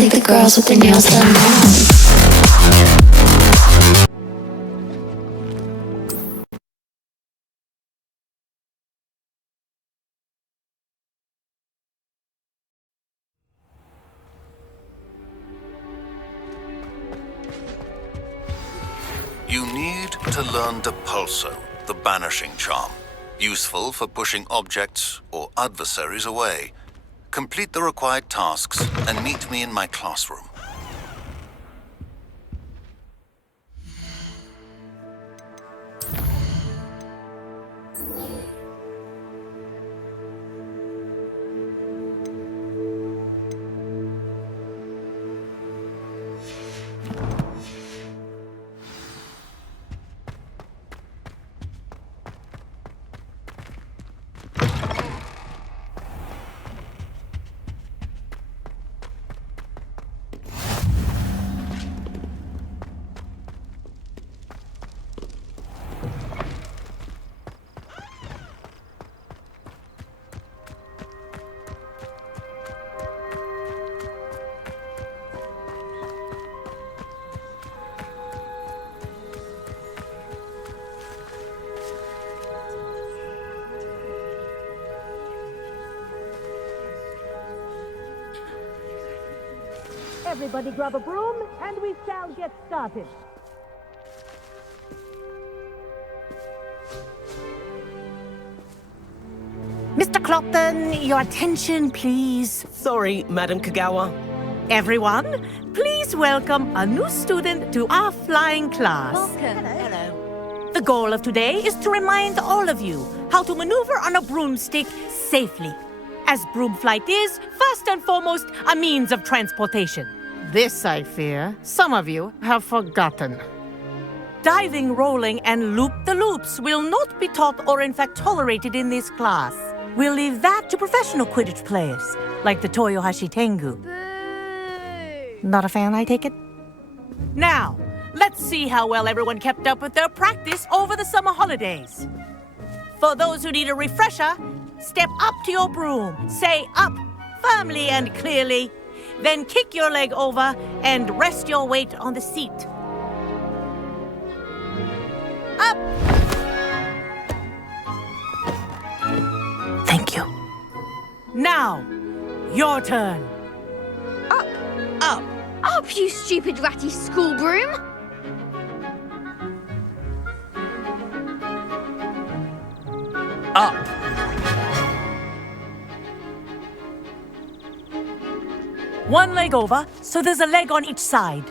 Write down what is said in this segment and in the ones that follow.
think the girls with their nails done now. You need to learn Depulso, the banishing charm. Useful for pushing objects or adversaries away. Complete the required tasks and meet me in my classroom. Everybody grab a broom, and we shall get started. Mr. Clopton, your attention, please. Sorry, Madam Kagawa. Everyone, please welcome a new student to our flying class. Welcome. Hello. The goal of today is to remind all of you how to maneuver on a broomstick safely, as broom flight is, first and foremost, a means of transportation. This, I fear, some of you have forgotten. Diving, rolling, and loop-the-loops will not be taught or in fact tolerated in this class. We'll leave that to professional Quidditch players, like the Toyohashi Tengu. Boo! Not a fan, I take it? Now, let's see how well everyone kept up with their practice over the summer holidays. For those who need a refresher, step up to your broom, say up firmly and clearly, then kick your leg over and rest your weight on the seat. Up! Thank you. Now, your turn. Up! Up! Up, you stupid ratty school broom! Up! One leg over, so there's a leg on each side.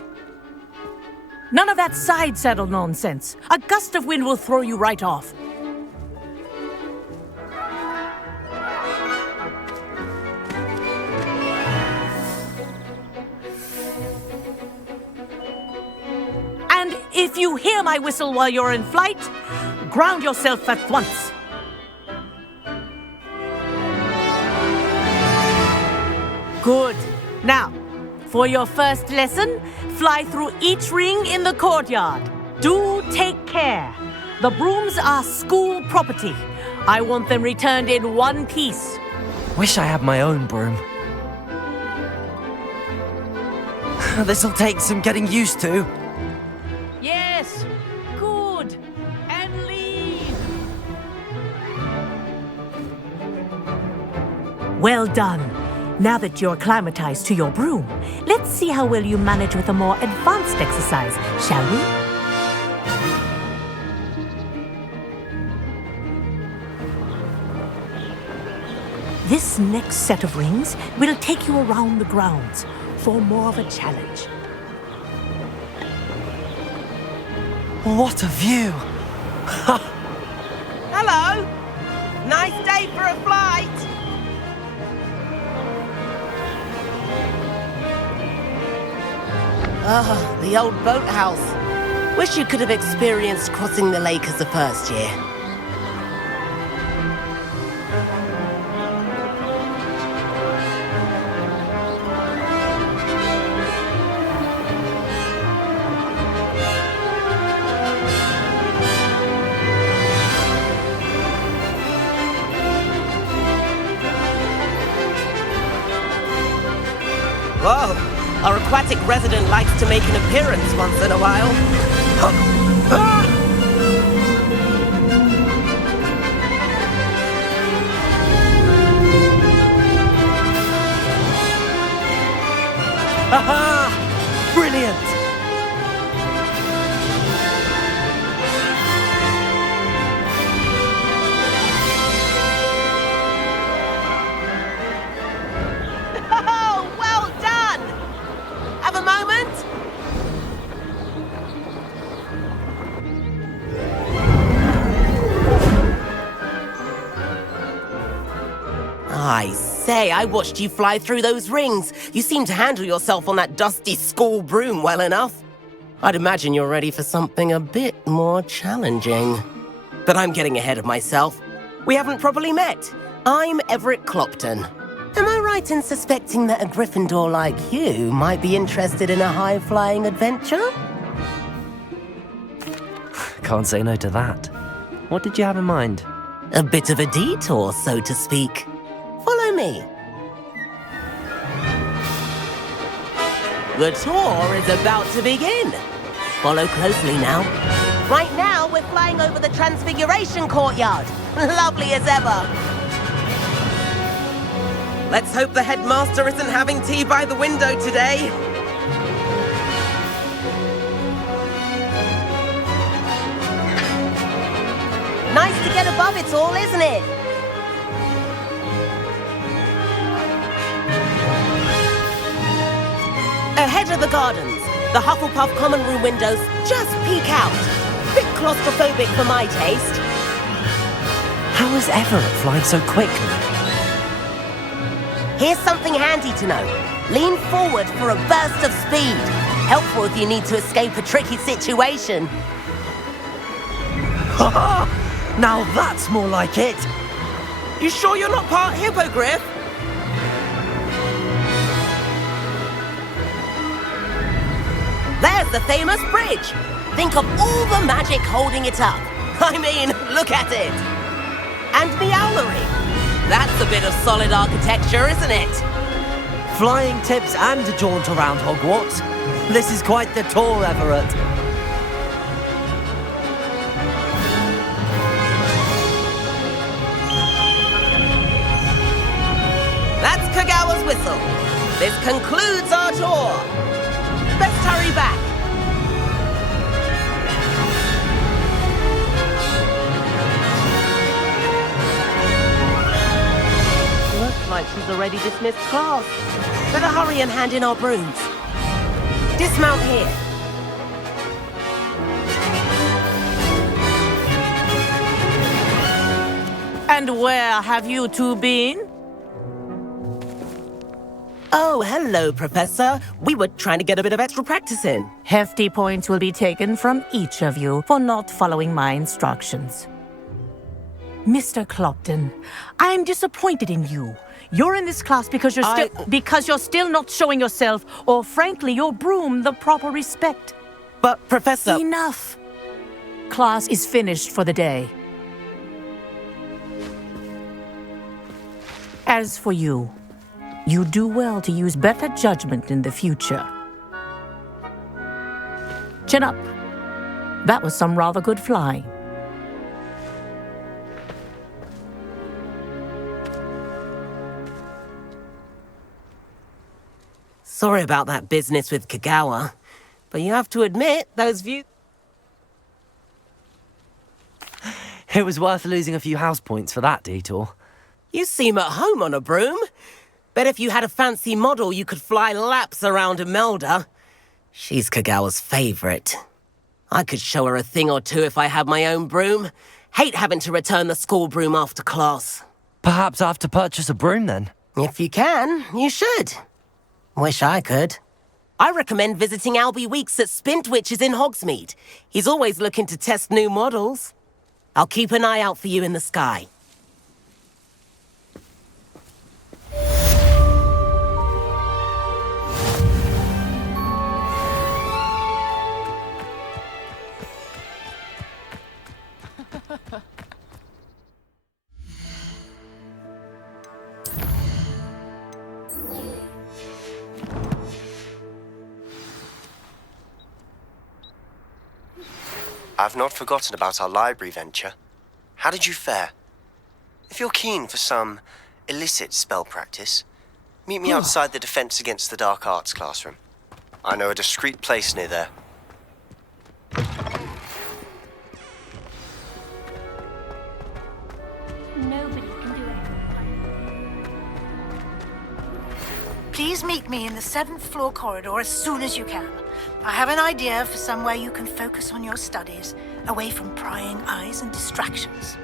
None of that side saddle nonsense. A gust of wind will throw you right off. And if you hear my whistle while you're in flight, ground yourself at once. Good. Now, for your first lesson, fly through each ring in the courtyard. Do take care. The brooms are school property. I want them returned in one piece. Wish I had my own broom. This'll take some getting used to. Yes. Good. And leave. Well done. Now that you're acclimatized to your broom, let's see how well you manage with a more advanced exercise, shall we? This next set of rings will take you around the grounds for more of a challenge. What a view! Hello! Nice day for a flight! Ah, the old boathouse. Wish you could have experienced crossing the lake as the first year. Whoa! Our aquatic resident likes to make an appearance once in a while. Aha! Brilliant! Oh, well done! Have a moment? I say, I watched you fly through those rings. You seem to handle yourself on that dusty school broom well enough. I'd imagine you're ready for something a bit more challenging. But I'm getting ahead of myself. We haven't properly met. I'm Everett Clopton. Am I right in suspecting that a Gryffindor like you might be interested in a high-flying adventure? Can't say no to that. What did you have in mind? A bit of a detour, so to speak. Follow me. The tour is about to begin. Follow closely now. Right now, we're flying over the Transfiguration Courtyard. Lovely as ever. Let's hope the headmaster isn't having tea by the window today. Nice to get above it all, isn't it? Ahead of the gardens, the Hufflepuff common room windows just peek out. Bit claustrophobic for my taste. How is Everett flying so quickly? Here's something handy to know. Lean forward for a burst of speed. Helpful if you need to escape a tricky situation. Now that's more like it! You sure you're not part hippogriff? There's the famous bridge. Think of all the magic holding it up. I mean, look at it. And the owlery. That's a bit of solid architecture, isn't it? Flying tips and a jaunt around Hogwarts. This is quite the tour, Everett. That's Kagawa's whistle. This concludes our tour. Best hurry back. Looks like she's already dismissed class. Better hurry and hand in our brooms. Dismount here. And where have you two been? Oh, hello, Professor. We were trying to get a bit of extra practice in. Hefty points will be taken from each of you for not following my instructions. Mr. Clopton, I'm disappointed in you. You're in this class because you're still not showing yourself, or frankly, your broom the proper respect. But, Professor... Enough. Class is finished for the day. As for you, you do well to use better judgment in the future. Chin up. That was some rather good flying. Sorry about that business with Kagawa, but you have to admit, those views... It was worth losing a few house points for that detour. You seem at home on a broom. Bet if you had a fancy model, you could fly laps around Imelda. She's Kagawa's favorite. I could show her a thing or two if I had my own broom. Hate having to return the school broom after class. Perhaps I have to purchase a broom then? If you can, you should. Wish I could. I recommend visiting Albie Weeks at Spintwitches in Hogsmeade. He's always looking to test new models. I'll keep an eye out for you in the sky. I've not forgotten about our library venture. How did you fare? If you're keen for some illicit spell practice, meet me outside the Defense Against the Dark Arts classroom. I know a discreet place near there. Nobody can do it. Please meet me in the 7th floor corridor as soon as you can. I have an idea for somewhere you can focus on your studies, away from prying eyes and distractions.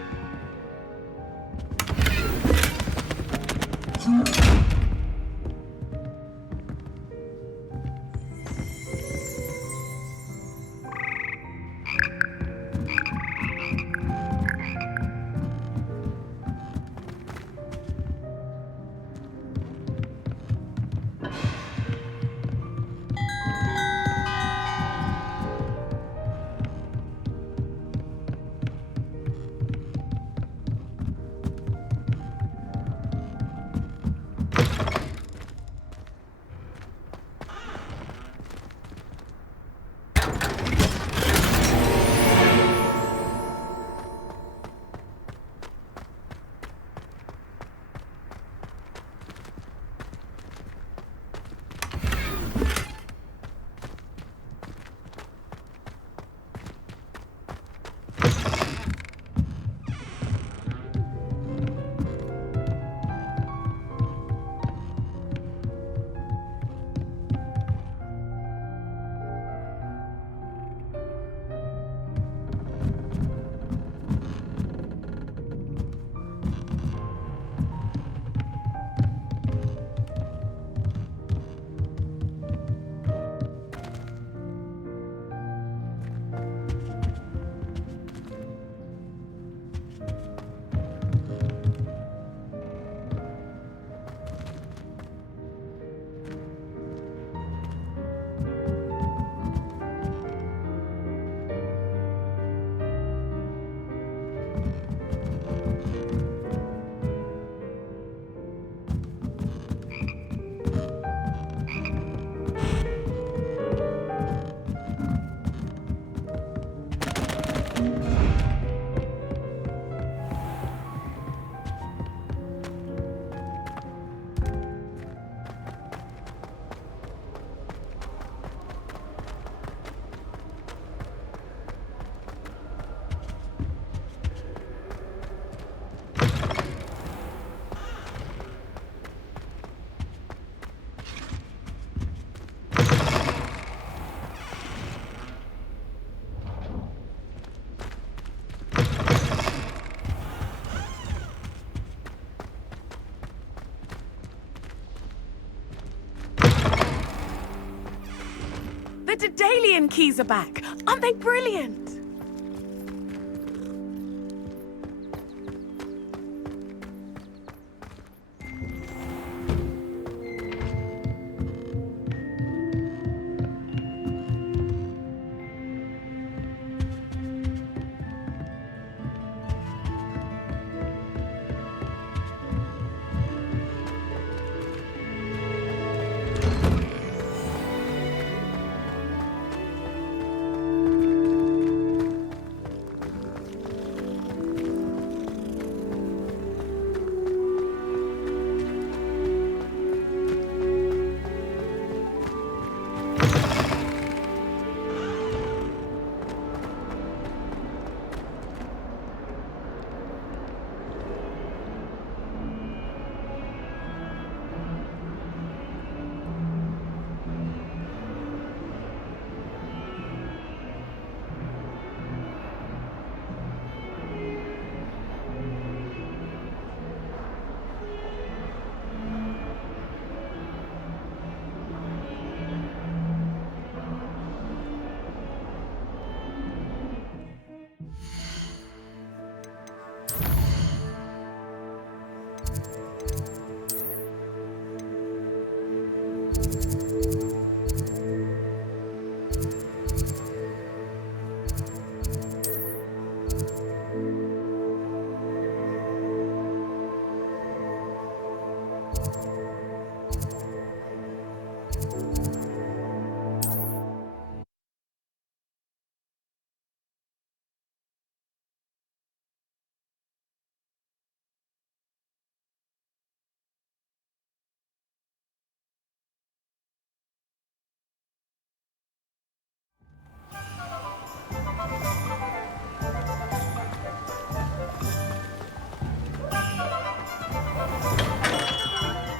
The Daedalian keys are back. Aren't they brilliant?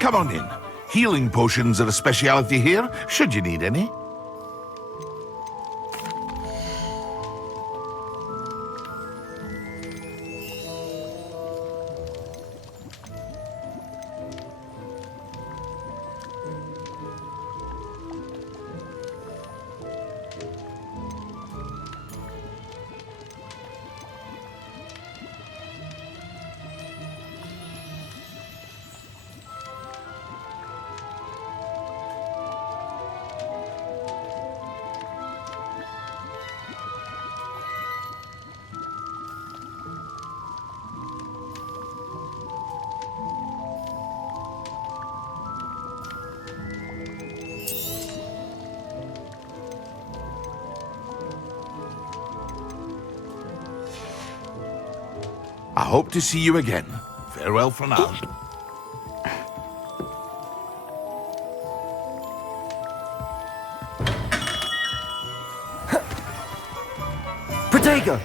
Come on in. Healing potions are a speciality here, should you need any. I hope to see you again. Farewell for now. Protego!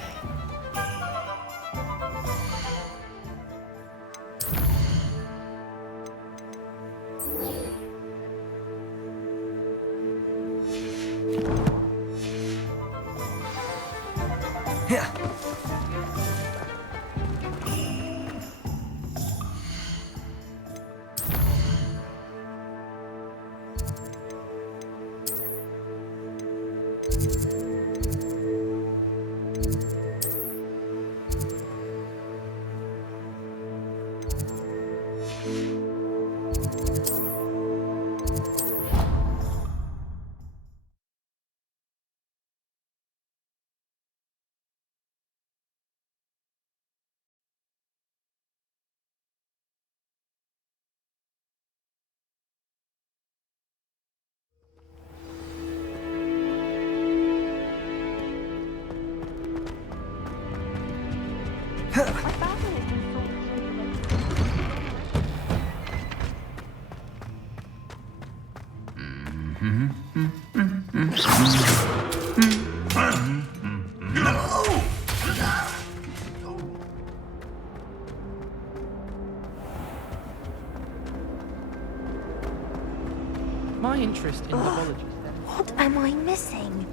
My interest in mythology. What am I missing?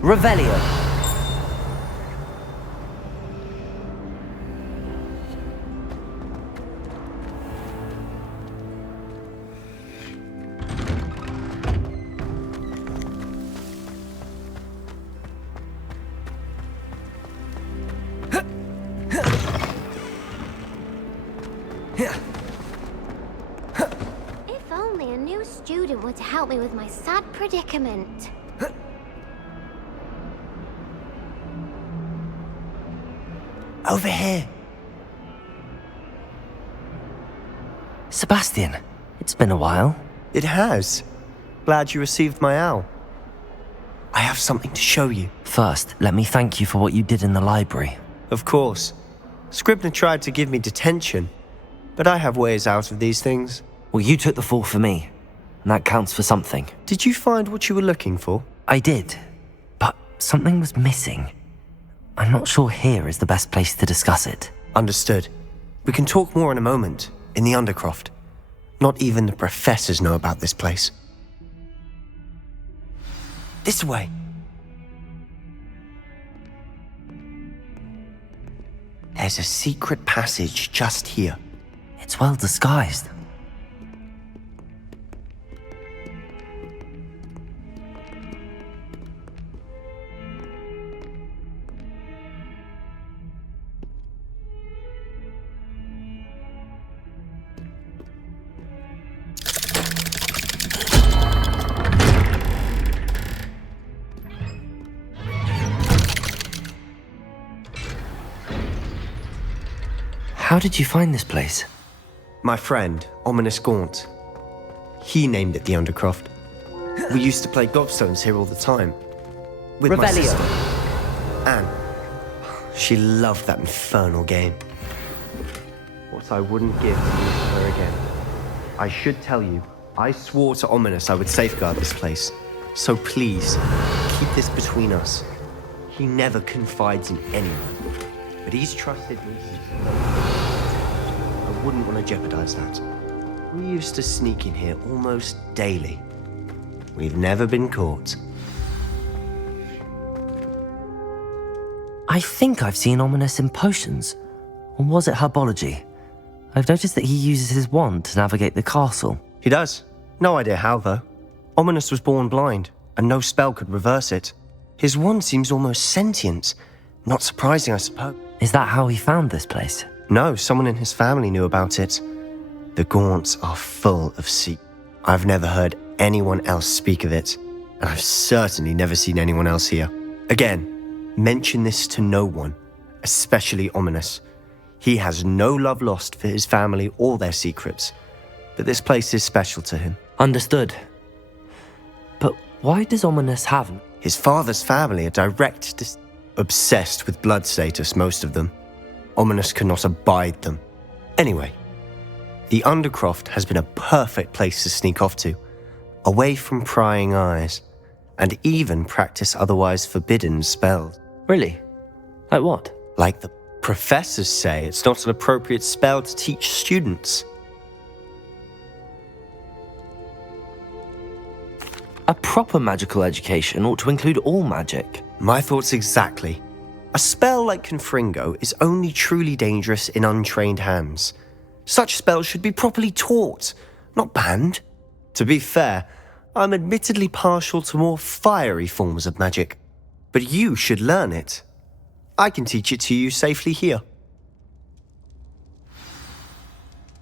Revelio. If only a new student were to help me with my sad predicament. Over here. Sebastian, it's been a while. It has. Glad you received my owl. I have something to show you. First, let me thank you for what you did in the library. Of course. Scribner tried to give me detention, but I have ways out of these things. Well, you took the fall for me, and that counts for something. Did you find what you were looking for? I did, but something was missing. I'm not sure here is the best place to discuss it. Understood. We can talk more in a moment, in the Undercroft. Not even the professors know about this place. This way. There's a secret passage just here. It's well disguised. How did you find this place? My friend, Ominous Gaunt. He named it the Undercroft. We used to play gobstones here all the time. With my Revelio. sister, Anne. She loved that infernal game. What I wouldn't give to meet her again. I should tell you, I swore to Ominous I would safeguard this place. So please, keep this between us. He never confides in anyone, but he's trusted me since. wouldn't want to jeopardize that. We used to sneak in here almost daily. We've never been caught. I think I've seen Ominous in potions. Or was it herbology? I've noticed that he uses his wand to navigate the castle. He does. No idea how, though. Ominous was born blind, and no spell could reverse it. His wand seems almost sentient. Not surprising, I suppose. Is that how he found this place? No, someone in his family knew about it. The Gaunts are full of secrets. I've never heard anyone else speak of it, and I've certainly never seen anyone else here. Again, mention this to no one, especially Ominous. He has no love lost for his family or their secrets, but this place is special to him. Understood. But why does Ominous have... His father's family are obsessed with blood status, most of them. Ominous cannot abide them. Anyway, the Undercroft has been a perfect place to sneak off to, away from prying eyes, and even practice otherwise forbidden spells. Really? Like what? Like the professors say, it's not an appropriate spell to teach students. A proper magical education ought to include all magic. My thoughts exactly. A spell like Confringo is only truly dangerous in untrained hands. Such spells should be properly taught, not banned. To be fair, I'm admittedly partial to more fiery forms of magic, but you should learn it. I can teach it to you safely here.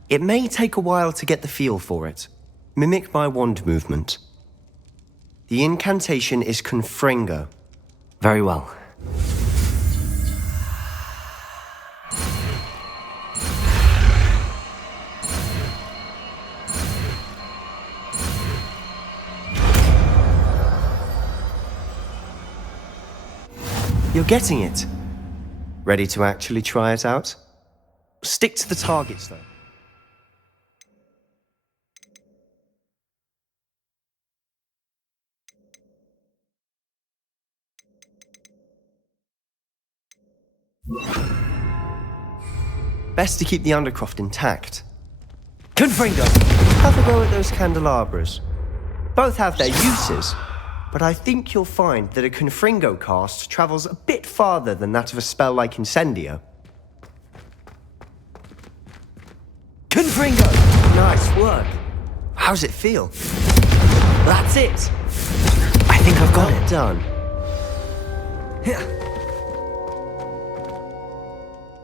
It may take a while to get the feel for it. Mimic my wand movement. The incantation is Confringo. Very well. You're getting it. Ready to actually try it out? Stick to the targets, though. Best to keep the Undercroft intact. Confringo! Have a go at those candelabras. Both have their uses, but I think you'll find that a Confringo cast travels a bit farther than that of a spell like Incendio. Confringo! Nice work. How's it feel? That's it. I think I've got it. Done.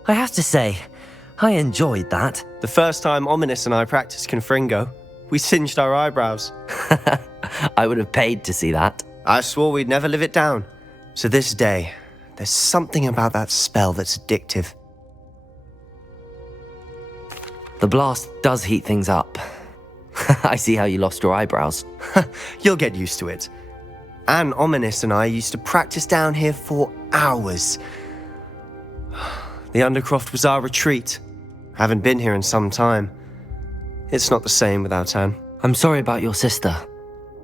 I have to say, I enjoyed that. The first time Ominous and I practiced Confringo, we singed our eyebrows. I would have paid to see that. I swore we'd never live it down. To this day, there's something about that spell that's addictive. The blast does heat things up. I see how you lost your eyebrows. You'll get used to it. Anne, Ominous and I used to practice down here for hours. The Undercroft was our retreat. Haven't been here in some time. It's not the same without Anne. I'm sorry about your sister.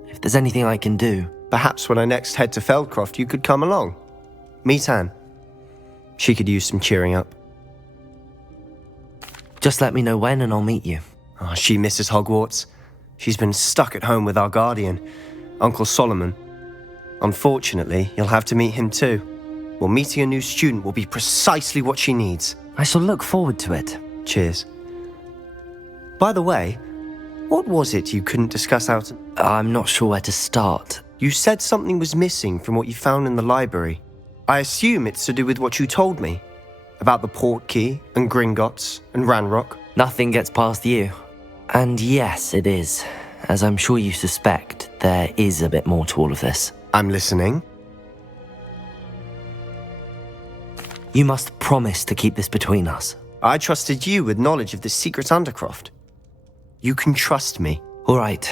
If there's anything I can do... Perhaps when I next head to Feldcroft, you could come along. Meet Anne. She could use some cheering up. Just let me know when and I'll meet you. Oh, she misses Hogwarts. She's been stuck at home with our guardian, Uncle Solomon. Unfortunately, you'll have to meet him too. Well, meeting a new student will be precisely what she needs. I shall look forward to it. Cheers. By the way, what was it you couldn't discuss out? I'm not sure where to start. You said something was missing from what you found in the library. I assume it's to do with what you told me. About the port key, and Gringotts, and Ranrock. Nothing gets past you. And yes, it is. As I'm sure you suspect, there is a bit more to all of this. I'm listening. You must promise to keep this between us. I trusted you with knowledge of the secret Undercroft. You can trust me. All right.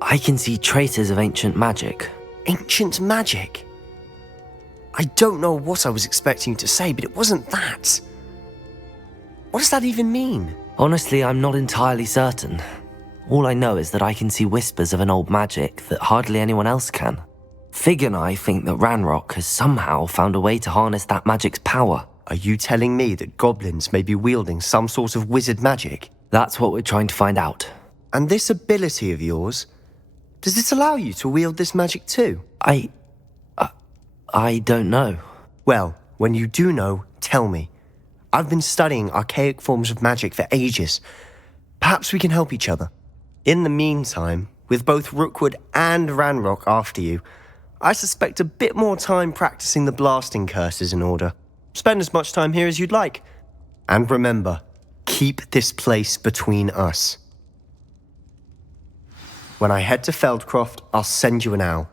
I can see traces of ancient magic. Ancient magic? I don't know what I was expecting you to say, but it wasn't that. What does that even mean? Honestly, I'm not entirely certain. All I know is that I can see whispers of an old magic that hardly anyone else can. Fig and I think that Ranrock has somehow found a way to harness that magic's power. Are you telling me that goblins may be wielding some sort of wizard magic? That's what we're trying to find out. And this ability of yours, does this allow you to wield this magic too? I don't know. Well, when you do know, tell me. I've been studying archaic forms of magic for ages. Perhaps we can help each other. In the meantime, with both Rookwood and Ranrock after you, I suspect a bit more time practicing the blasting curse is in order. Spend as much time here as you'd like. And remember, keep this place between us. When I head to Feldcroft, I'll send you an owl.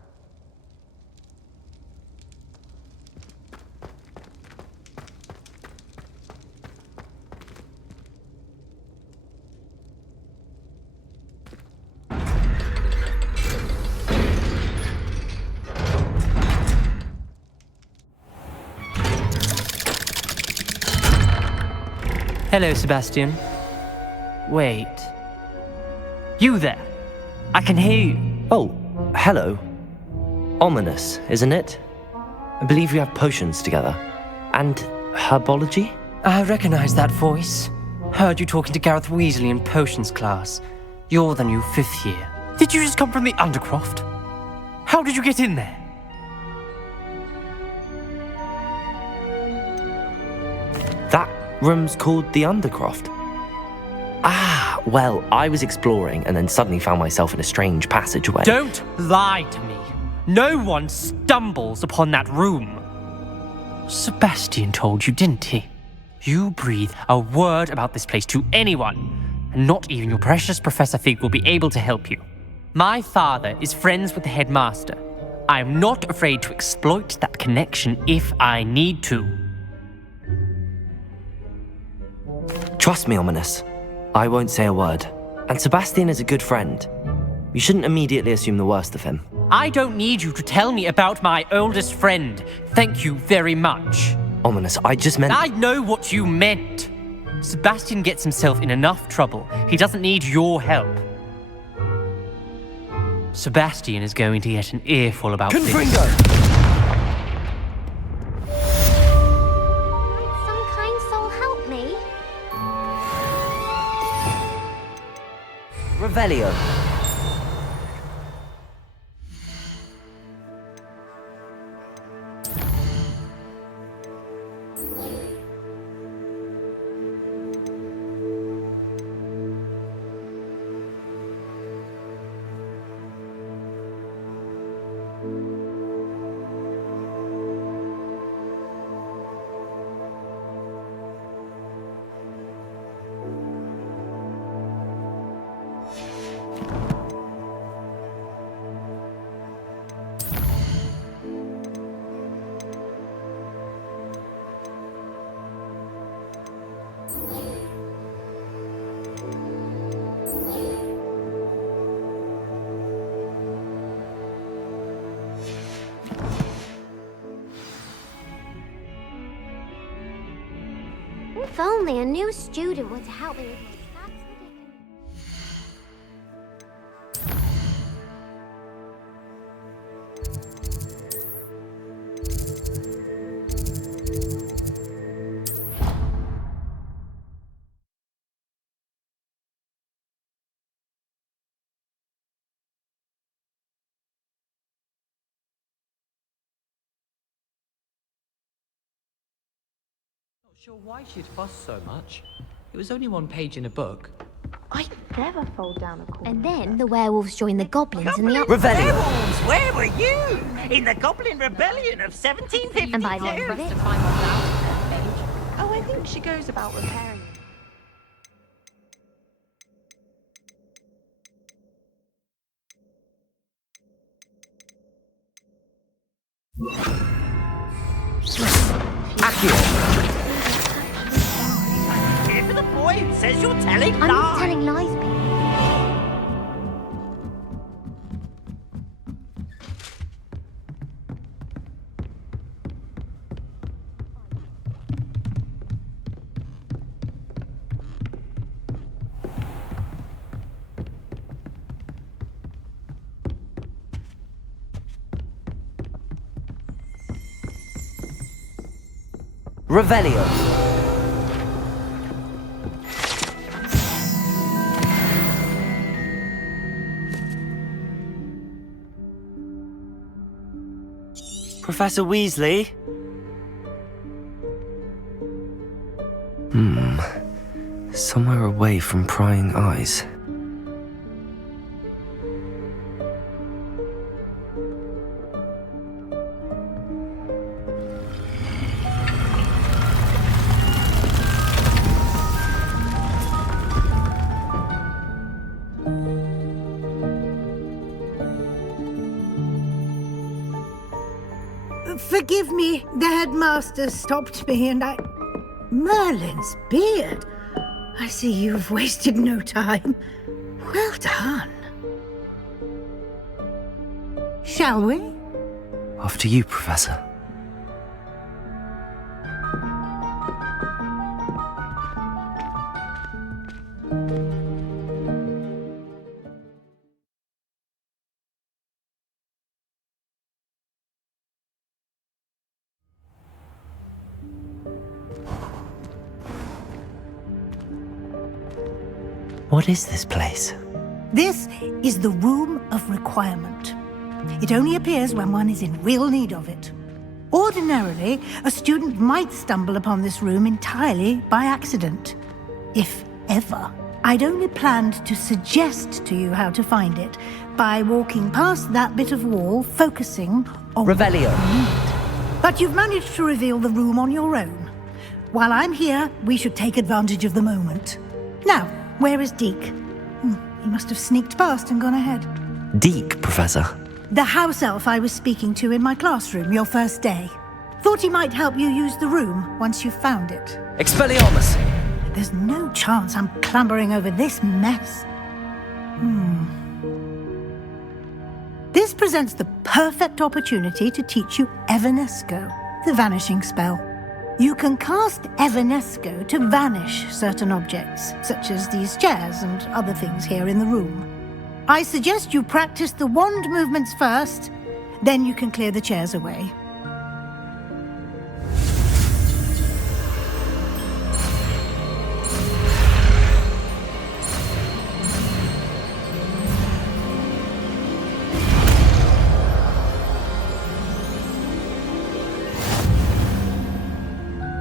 Hello, Sebastian. Wait. You there? I can hear you. Oh, hello. Ominous, isn't it? I believe we have potions together. And herbology? I recognize that voice. Heard you talking to Gareth Weasley in potions class. You're the new 5th year. Did you just come from the Undercroft? How did you get in there? That room's called the Undercroft. Ah, well, I was exploring and then suddenly found myself in a strange passageway. Don't lie to me. No one stumbles upon that room. Sebastian told you, didn't he? You breathe a word about this place to anyone, and not even your precious Professor Fig will be able to help you. My father is friends with the headmaster. I am not afraid to exploit that connection if I need to. Trust me, Ominous. I won't say a word. And Sebastian is a good friend. You shouldn't immediately assume the worst of him. I don't need you to tell me about my oldest friend. Thank you very much. Ominous, I just meant... I know what you meant. Sebastian gets himself in enough trouble. He doesn't need your help. Sebastian is going to get an earful about Confringo! this. Some kind soul help me. Revelio. If only a new student were to help me with my sad predicament. Not sure why she'd fuss so much. It was only one page in a book. I'd never fall down a corner. And then the werewolves joined the goblins and the Revelio. Werewolves, where were you? In the Goblin Rebellion of 1752? And by the end of it, Oh, I think she goes about repairing it. Here for the boy who says you're telling I'm lies. not telling lies, baby. Revelio. Professor Weasley? Somewhere away from prying eyes. Forgive me, the headmaster stopped me and I... Merlin's beard. I see you've wasted no time. Well done. Shall we? After you, Professor. What is this place? This is the Room of Requirement. It only appears when one is in real need of it. Ordinarily, a student might stumble upon this room entirely by accident, if ever. I'd only planned to suggest to you how to find it by walking past that bit of wall, focusing on Revelio. But you've managed to reveal the room on your own. While I'm here, we should take advantage of the moment. Now, where is Deke? He must have sneaked past and gone ahead. Deke, Professor. The house elf I was speaking to in my classroom your first day. Thought he might help you use the room once you've found it. Expelliarmus! There's no chance I'm clambering over this mess. This presents the perfect opportunity to teach you Evanesco, the vanishing spell. You can cast Evanesco to vanish certain objects, such as these chairs and other things here in the room. I suggest you practice the wand movements first, then you can clear the chairs away.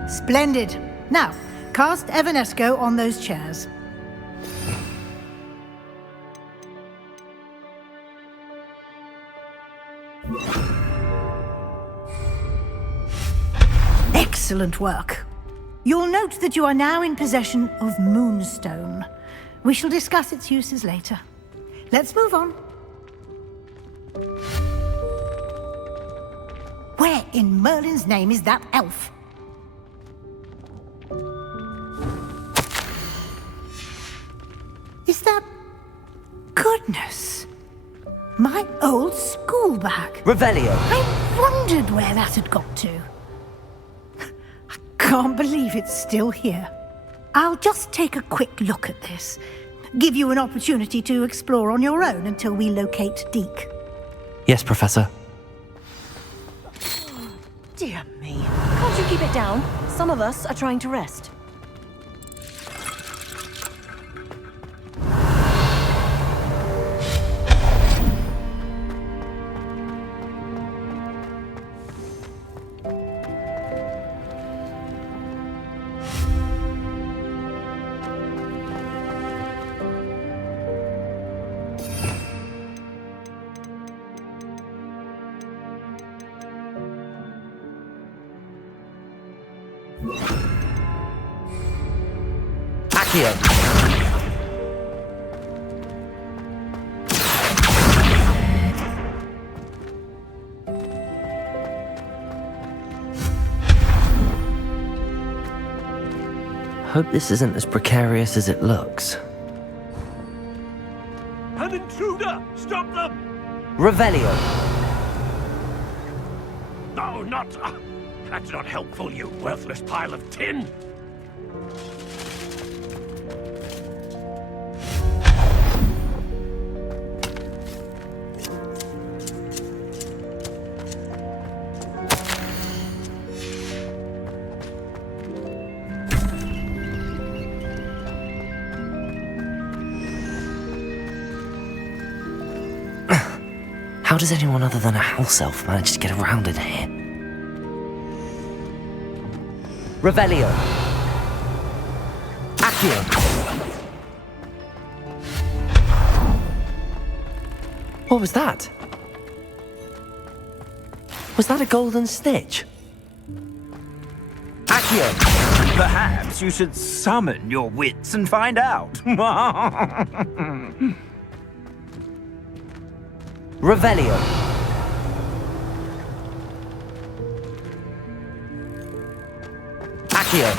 Splendid. Now, cast Evanesco on those chairs. Excellent work. You'll note that you are now in possession of Moonstone. We shall discuss its uses later. Let's move on. Where in Merlin's name is that elf? Is that... Goodness! My old school bag. Revelio. I wondered where that had got to. I can't believe it's still here. I'll just take a quick look at this. Give you an opportunity to explore on your own until we locate Deke. Yes, Professor. Dear me. Can't you keep it down? Some of us are trying to rest. Accio. Hope this isn't as precarious as it looks. An intruder! Stop them! Revelio. No, not... that's not helpful, you worthless pile of tin! How does anyone other than a house elf manage to get around in here? Revelio. Accio. What was that? Was that a golden stitch? Accio! Perhaps you should summon your wits and find out. Revelio. Accio.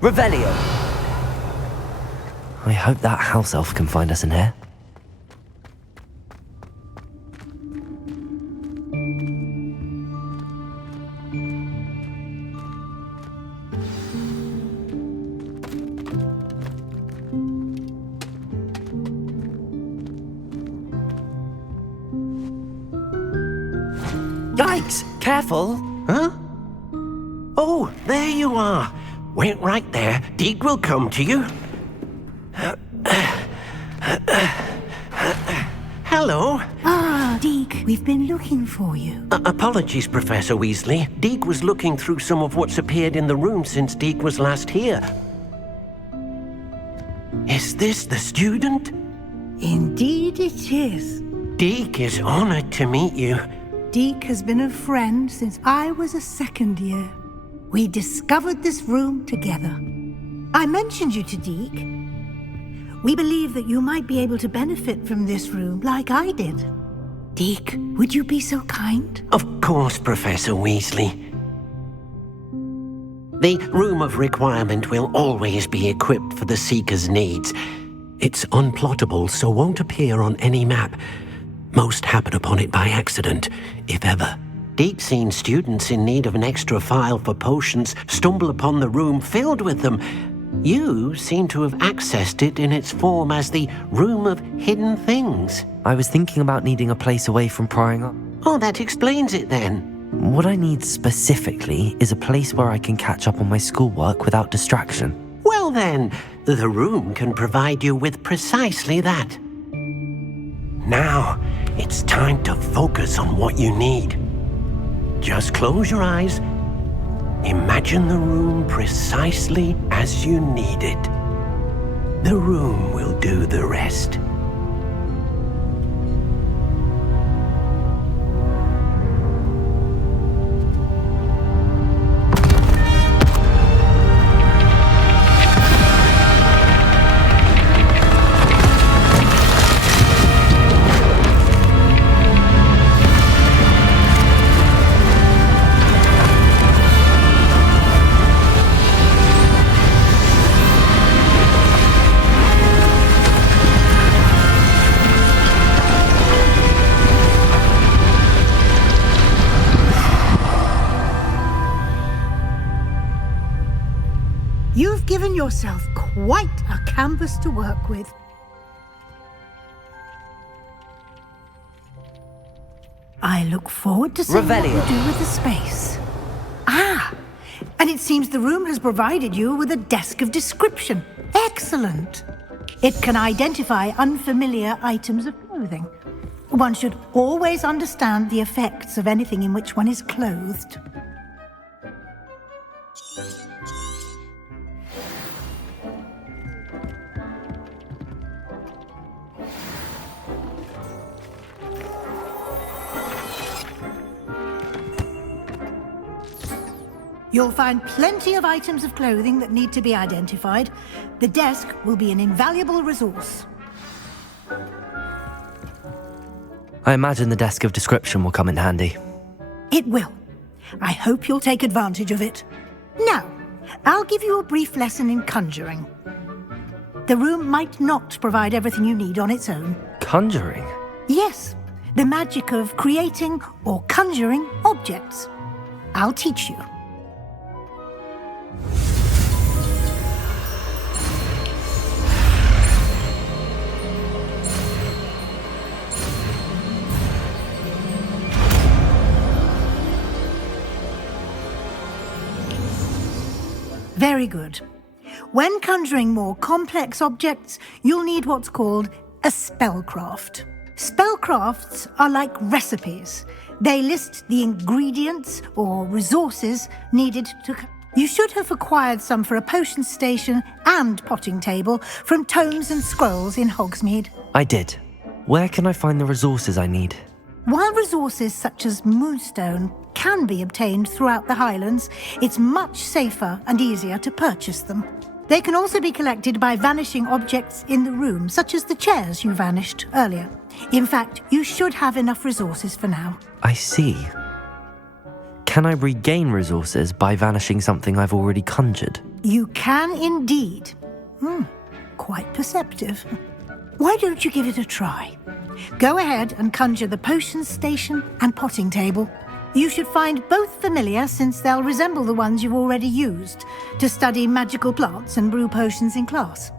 Revelio. I hope that house elf can find us in here. Yikes! Careful! Huh? Oh, there you are. Wait right there. Deek will come to you. Hello. Ah, Deek, we've been looking for you. Apologies, Professor Weasley. Deek was looking through some of what's appeared in the room since Deek was last here. Is this the student? Indeed it is. Deek is honored to meet you. Deek has been a friend since I was a second year. We discovered this room together. I mentioned you to Deek. We believe that you might be able to benefit from this room like I did. Deek, would you be so kind? Of course, Professor Weasley. The Room of Requirement will always be equipped for the Seeker's needs. It's unplottable, so won't appear on any map. Most happen upon it by accident, if ever. Deek's seen students in need of an extra file for potions stumble upon the room filled with them. You seem to have accessed it in its form as the Room of Hidden Things. I was thinking about needing a place away from prying up. Oh, that explains it then. What I need specifically is a place where I can catch up on my schoolwork without distraction. Well then, the room can provide you with precisely that. Now, it's time to focus on what you need. Just close your eyes. Imagine the room precisely as you need it. The room will do the rest. You've given yourself quite a canvas to work with. I look forward to seeing what you do with the space. Ah, and it seems the room has provided you with a desk of description. Excellent. It can identify unfamiliar items of clothing. One should always understand the effects of anything in which one is clothed. You'll find plenty of items of clothing that need to be identified. The desk will be an invaluable resource. I imagine the desk of description will come in handy. It will. I hope you'll take advantage of it. Now, I'll give you a brief lesson in conjuring. The room might not provide everything you need on its own. Conjuring? Yes, the magic of creating or conjuring objects. I'll teach you. Very good. When conjuring more complex objects, you'll need what's called a spellcraft. Spellcrafts are like recipes. They list the ingredients or resources needed to... You should have acquired some for a potion station and potting table from tomes and scrolls in Hogsmeade. I did. Where can I find the resources I need? While resources such as moonstone can be obtained throughout the Highlands, it's much safer and easier to purchase them. They can also be collected by vanishing objects in the room, such as the chairs you vanished earlier. In fact, you should have enough resources for now. I see. Can I regain resources by vanishing something I've already conjured? You can indeed. Quite perceptive. Why don't you give it a try? Go ahead and conjure the potion station and potting table. You should find both familiar, since they'll resemble the ones you've already used to study magical plants and brew potions in class.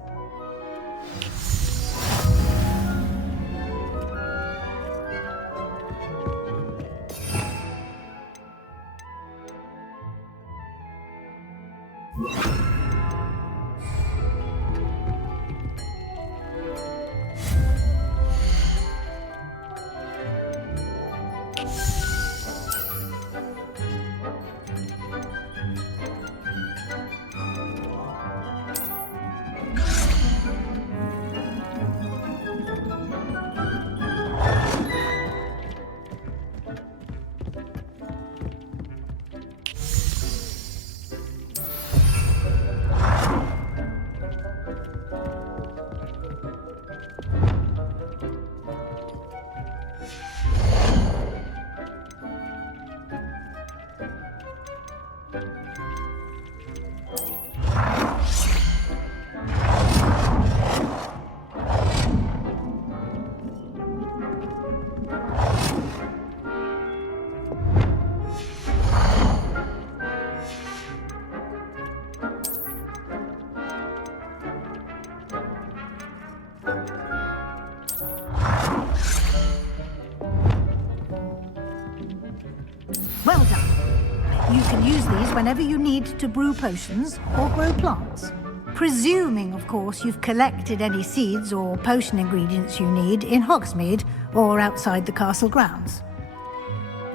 Well done. You can use these whenever you need to brew potions or grow plants. Presuming, of course, you've collected any seeds or potion ingredients you need in Hogsmeade or outside the castle grounds.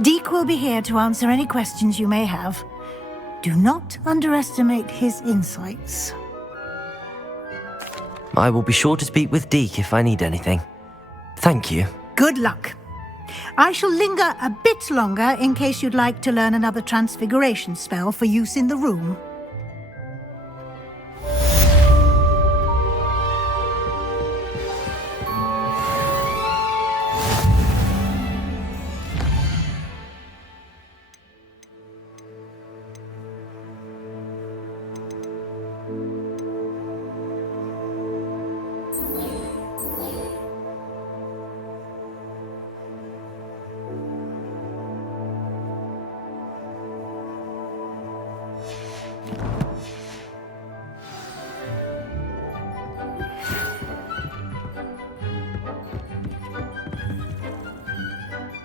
Deek will be here to answer any questions you may have. Do not underestimate his insights. I will be sure to speak with Deek if I need anything. Thank you. Good luck. I shall linger a bit longer in case you'd like to learn another transfiguration spell for use in the room.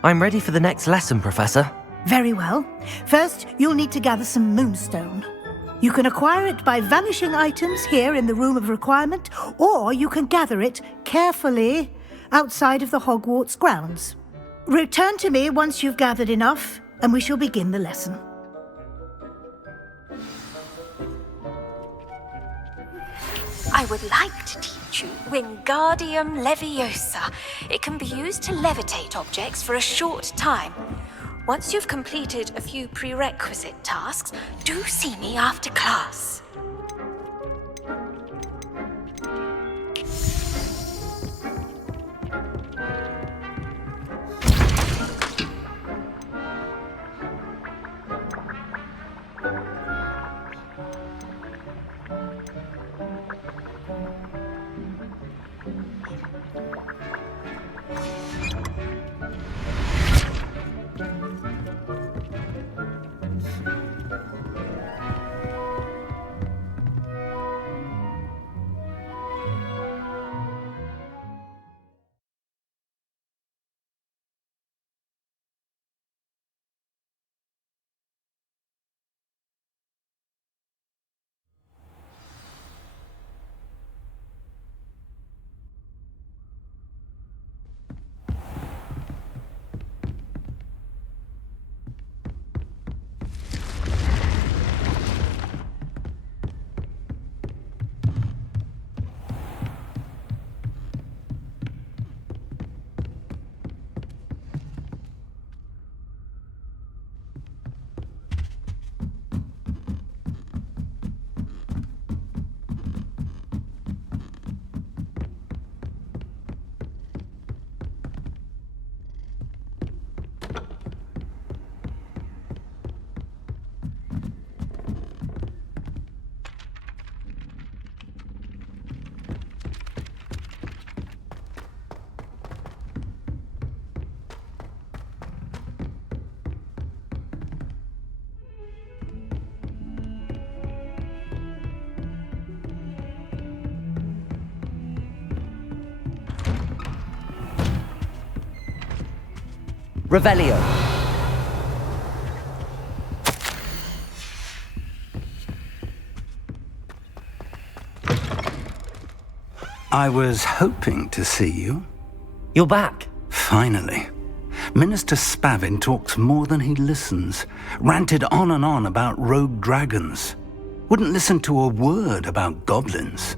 I'm ready for the next lesson, Professor. Very well. First, you'll need to gather some moonstone. You can acquire it by vanishing items here in the Room of Requirement, or you can gather it carefully outside of the Hogwarts grounds. Return to me once you've gathered enough, and we shall begin the lesson. I would like to teach you Wingardium Leviosa. It can be used to levitate objects for a short time. Once you've completed a few prerequisite tasks, do see me after class. Revelio. I was hoping to see you. You're back. Finally. Minister Spavin talks more than he listens. Ranted on and on about rogue dragons. Wouldn't listen to a word about goblins.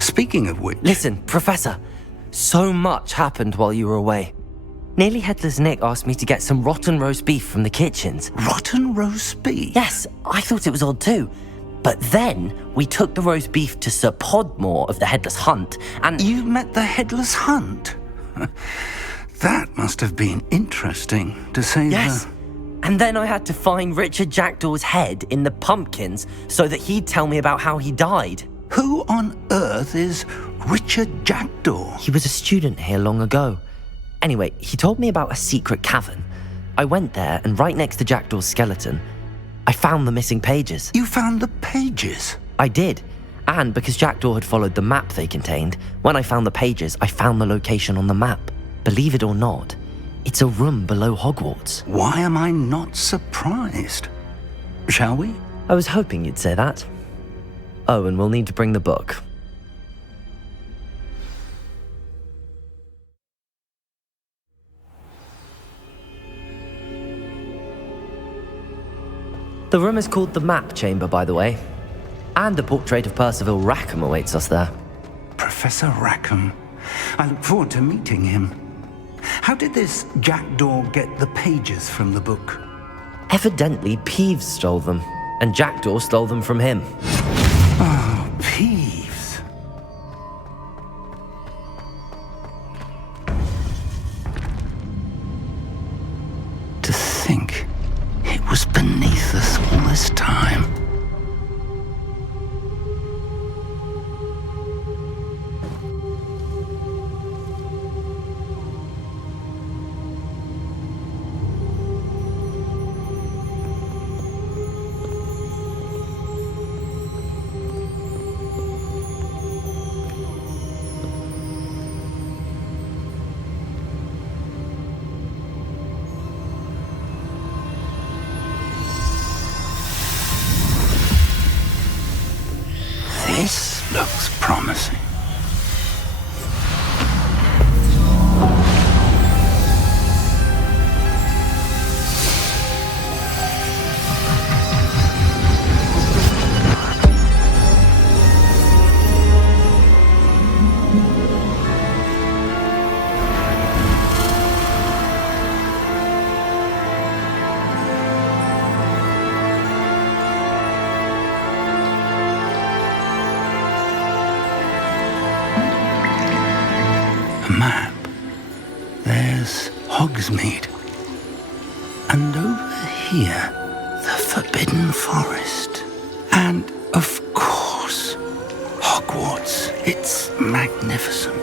Speaking of which... Listen, Professor. So much happened while you were away. Nearly Headless Nick asked me to get some rotten roast beef from the kitchens. Rotten roast beef? Yes, I thought it was odd too. But then we took the roast beef to Sir Podmore of the Headless Hunt, and... You met the Headless Hunt? That must have been interesting, to say Yes. And then I had to find Richard Jackdaw's head in the pumpkins so that he'd tell me about how he died. Who on earth is Richard Jackdaw? He was a student here long ago. Anyway, he told me about a secret cavern. I went there, and right next to Jackdaw's skeleton, I found the missing pages. You found the pages? I did. And because Jackdaw had followed the map they contained, when I found the pages, I found the location on the map. Believe it or not, it's a room below Hogwarts. Why am I not surprised? Shall we? I was hoping you'd say that. Oh, and we'll need to bring the book. The room is called the Map Chamber, by the way. And a portrait of Percival Rackham awaits us there. Professor Rackham. I look forward to meeting him. How did this Jackdaw get the pages from the book? Evidently, Peeves stole them, and Jackdaw stole them from him. Oh, Peeves. To think it was beneath us all this time. This looks promising. Map. There's Hogsmeade. And over here, the Forbidden Forest. And, of course, Hogwarts. It's magnificent.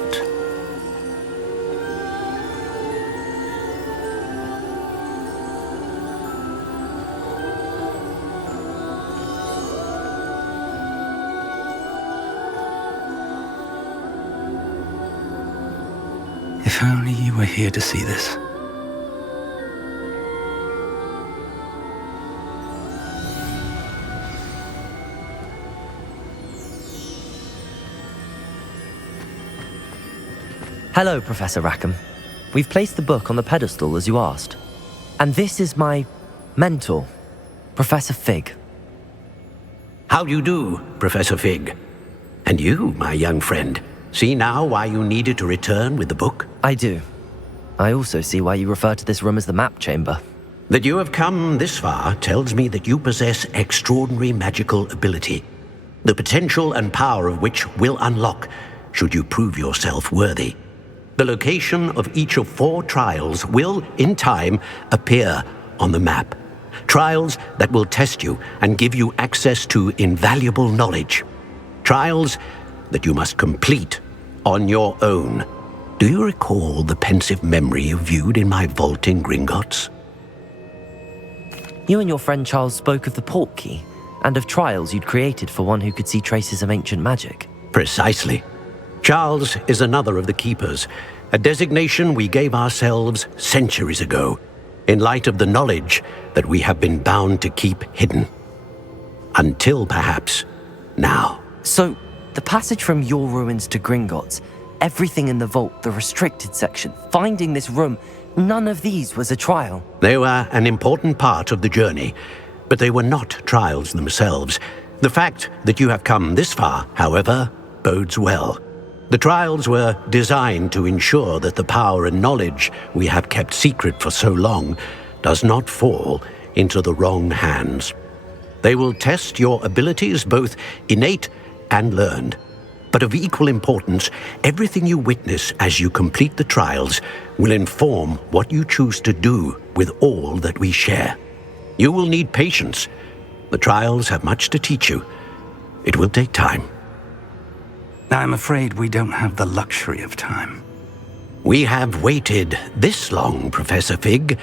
If only you were here to see this. Hello, Professor Rackham. We've placed the book on the pedestal as you asked. And this is my mentor, Professor Fig. How do you do, Professor Fig? And you, my young friend, see now why you needed to return with the book? I do. I also see why you refer to this room as the Map Chamber. That you have come this far tells me that you possess extraordinary magical ability, the potential and power of which will unlock should you prove yourself worthy. The location of each of 4 trials will, in time, appear on the map. Trials that will test you and give you access to invaluable knowledge. Trials that you must complete on your own. Do you recall the pensive memory you viewed in my vault in Gringotts? You and your friend Charles spoke of the portkey and of trials you'd created for one who could see traces of ancient magic. Precisely. Charles is another of the keepers, a designation we gave ourselves centuries ago, in light of the knowledge that we have been bound to keep hidden. Until perhaps now. So, the passage from your ruins to Gringotts, everything in the vault, the restricted section, finding this room, none of these was a trial. They were an important part of the journey, but they were not trials themselves. The fact that you have come this far, however, bodes well. The trials were designed to ensure that the power and knowledge we have kept secret for so long does not fall into the wrong hands. They will test your abilities, both innate and learned. But of equal importance, everything you witness as you complete the trials will inform what you choose to do with all that we share. You will need patience. The trials have much to teach you. It will take time. I'm afraid we don't have the luxury of time. We have waited this long, Professor Fig.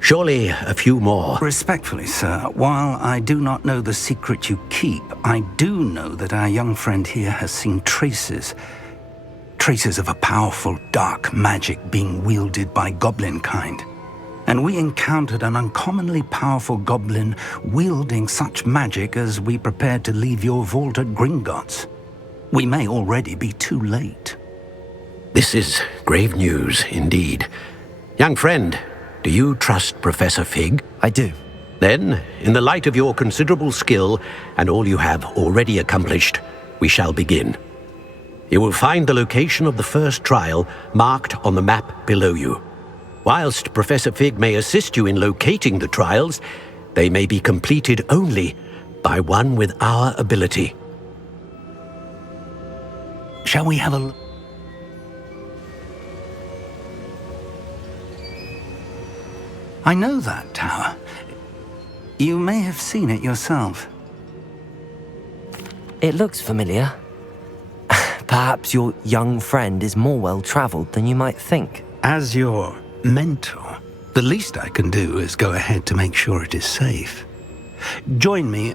Surely a few more. Respectfully, sir, while I do not know the secret you keep, I do know that our young friend here has seen traces of a powerful dark magic being wielded by goblin kind. And we encountered an uncommonly powerful goblin wielding such magic as we prepared to leave your vault at Gringotts. We may already be too late. This is grave news indeed. Young friend, do you trust Professor Fig? I do. Then, in the light of your considerable skill and all you have already accomplished, we shall begin. You will find the location of the first trial marked on the map below you. Whilst Professor Fig may assist you in locating the trials, they may be completed only by one with our ability. Shall we have a look? I know that tower. You may have seen it yourself. It looks familiar. Perhaps your young friend is more well-traveled than you might think. As your mentor, the least I can do is go ahead to make sure it is safe. Join me.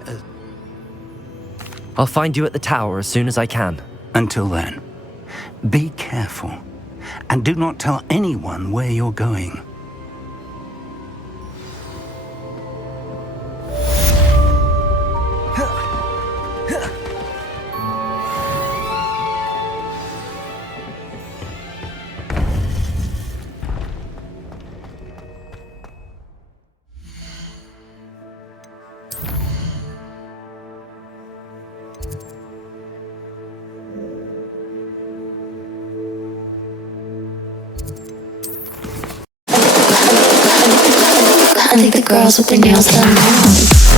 I'll find you at the tower as soon as I can. Until then, be careful, and do not tell anyone where you're going. I think the girls with their nails done now.